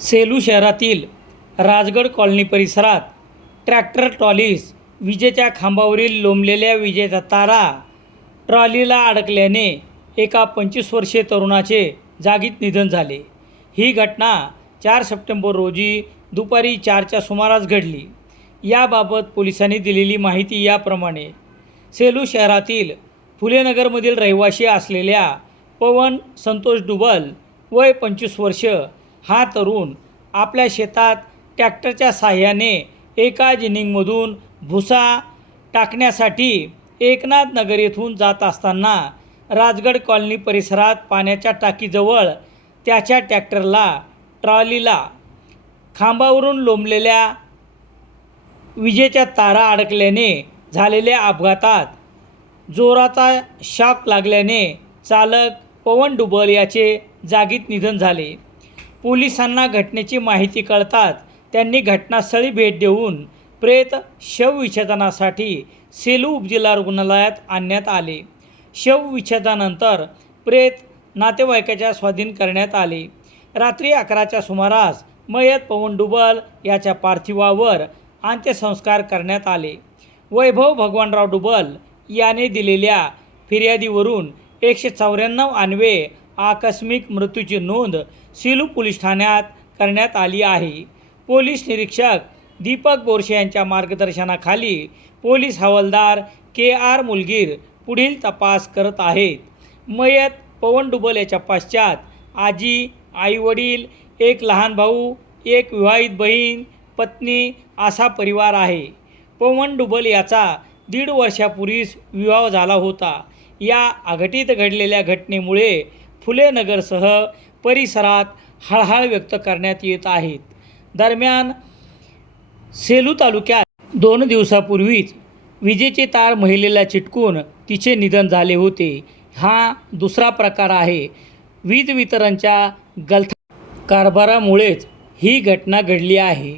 सेलू शहरातील राजगड कॉलनी परिसरात ट्रॅक्टर ट्रॉलीस विजेच्या खांबावरील लोंबलेल्या विजेच्या तारा ट्रॉलीला अडकल्याने एका पंचवीस वर्षीय तरुणाचे जागीत निधन झाले. ही घटना चार सप्टेंबर रोजी दुपारी चारच्या सुमारास घडली. याबाबत पोलिसांनी दिलेली माहिती याप्रमाणे सेलू शहरातील फुलेनगरमधील रहिवासी असलेल्या पवन संतोष डुबल वय पंचवीस वर्ष हा तरुण आपल्या शेतात ट्रॅक्टरच्या साह्याने एका जिनिंगमधून भुसा टाकण्यासाठी एकनाथ नगर येथून जात असताना राजगड कॉलनी परिसरात पाण्याच्या टाकीजवळ त्याच्या ट्रॅक्टरला ट्रॉलीला खांबावरून लोंबलेल्या विजेच्या तारा अडकल्याने झालेल्या अपघातात जोराचा शॉक लागल्याने चालक पवन डुबल याचे जागीत निधन झाले. पोलिसांना घटनेची माहिती कळताच त्यांनी घटनास्थळी भेट देऊन प्रेत शवविच्छेदनासाठी सेलू उपजिल्हा रुग्णालयात आणण्यात आले. शवविच्छेदनानंतर प्रेत नातेवाईकाच्या स्वाधीन करण्यात आले. रात्री अकराच्या सुमारास मयत पवन डुबल याच्या पार्थिवावर अंत्यसंस्कार करण्यात आले. वैभव भगवानराव डुबल याने दिलेल्या फिर्यादीवरून एकशे चौऱ्याण्णव आणवे आकस्मिक मृत्यूची नोंद सिलू पोलीस ठाण्यात करण्यात आली आहे. पोलीस निरीक्षक दीपक बोरशे यांच्या मार्गदर्शनाखाली पोलीस हवालदार के आर मुलगीर पुढील तपास करत आहेत. मयत पवन डुबल याच्या पश्चात आजी आईवडील एक लहान भाऊ एक विवाहित बहीण पत्नी असा परिवार आहे. पवन डुबल याचा दीड वर्षापूर्वीच विवाह झाला होता. या अघटित घडलेल्या घटनेमुळे फुले नगरसह परिसरात हळहळ व्यक्त करण्यात येत आहेत दरम्यान सेलू तालुक्यात दोन दिवसापूर्वीच विजेचे तार महिलेला चिटकून तिचे निधन झाले होते. हा दुसरा प्रकार आहे. वीज वितरणच्या गलथा कारभारामुळेच ही घटना घडली आहे.